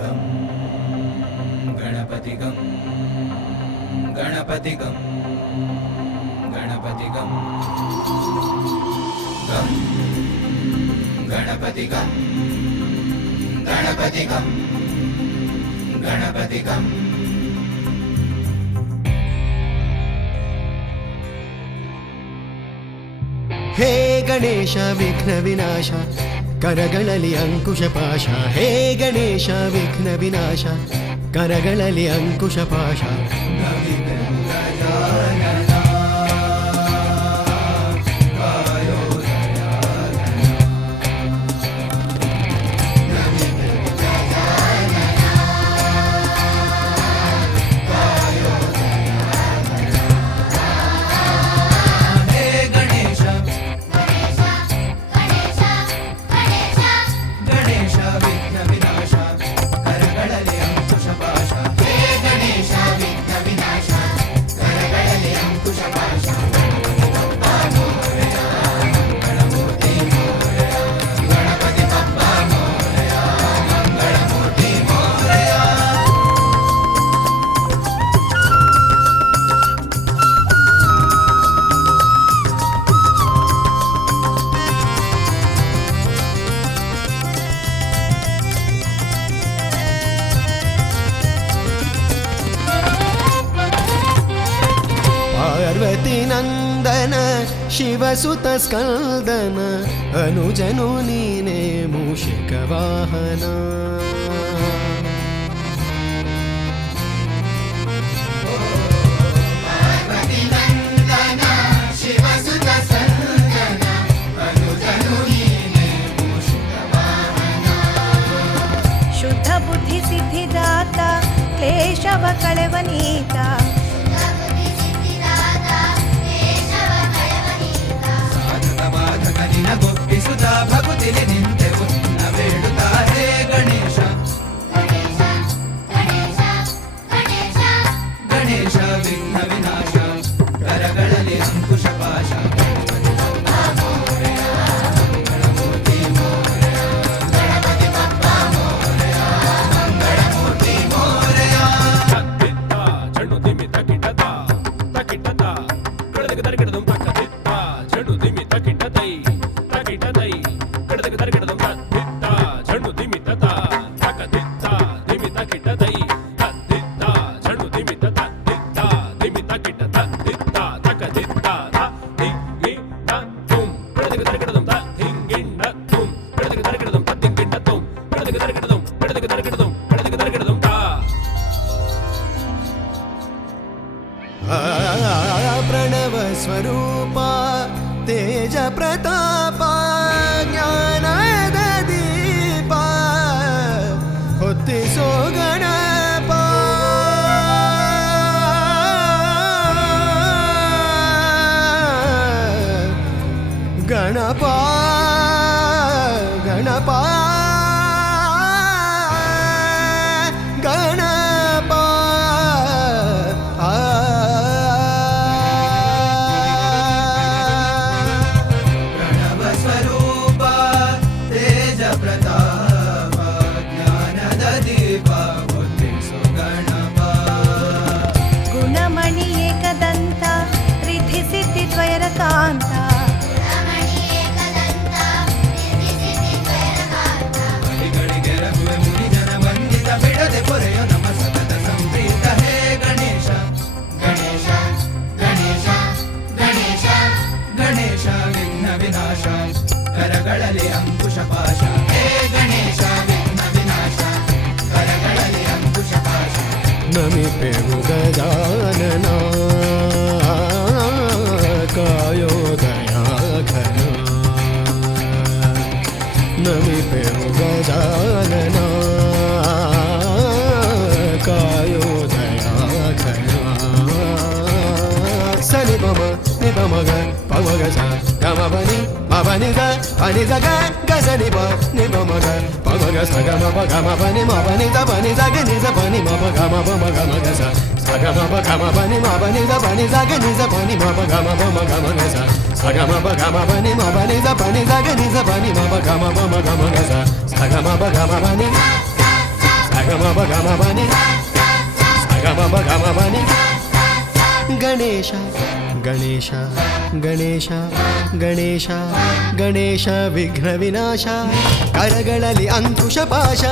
गं गणपतिगं गणपतिगं गणपतिगं गं गणपतिगं गणपतिगं गणपतिगम् हे गणेश विघ्न विनाश ಕರಗಳಲ್ಲಿ ಅಂಕುಶ ಪಾಶ ಹೇ ಗಣೇಶ ವಿಘ್ನ ವಿನಾಶ ಕರಗಳಲ್ಲಿ ಅಂಕುಶ ಪಾಶ नन्दन शिवसुतस्कन्दन अनुजनो नीने मूषिकवाहना। शुद्ध बुद्धिसिद्धिदाता के शव कलेवनीता प्रणवस्वरूपा तेजप्रतापा ज्ञानदीपासो Ganapa Ganapa Nami పెరుగదాననా కాయోదయాఘనా Nami పెరుగదాననా ni ba ma ga pa ma ga sa ga ma ba ni ma ba ni ga pa ni za ga ga sa ni ba ni ba ma ga pa ma ga sa ga ma ba ga ma ba ni ma ba ni za ba ni za ga ni za ba ni ma ba ga ma ba ma ga ma ga sa sa ga ma ba ga ma ba ni ma ba ni za ba ni za ga ni za ba ni ma ba ga ma ba ma ga ma ga sa sa ga ma ba ga ma ba ni ma ba ni za ba ni za ga ni za ba ni ma ba ga ma ba ma ga ma ga sa sa ga ma ba ga ma ba ni sa ga ma ba ga ma ba ni sa ga ma ba ga ma ba ni ganesha Ganesha Ganesha Ganesha Ganesha ವಿಘ್ನ ವಿನಾಶ ಕರಗಳಲ್ಲಿ ಅಂಕುಶ ಪಾಶ.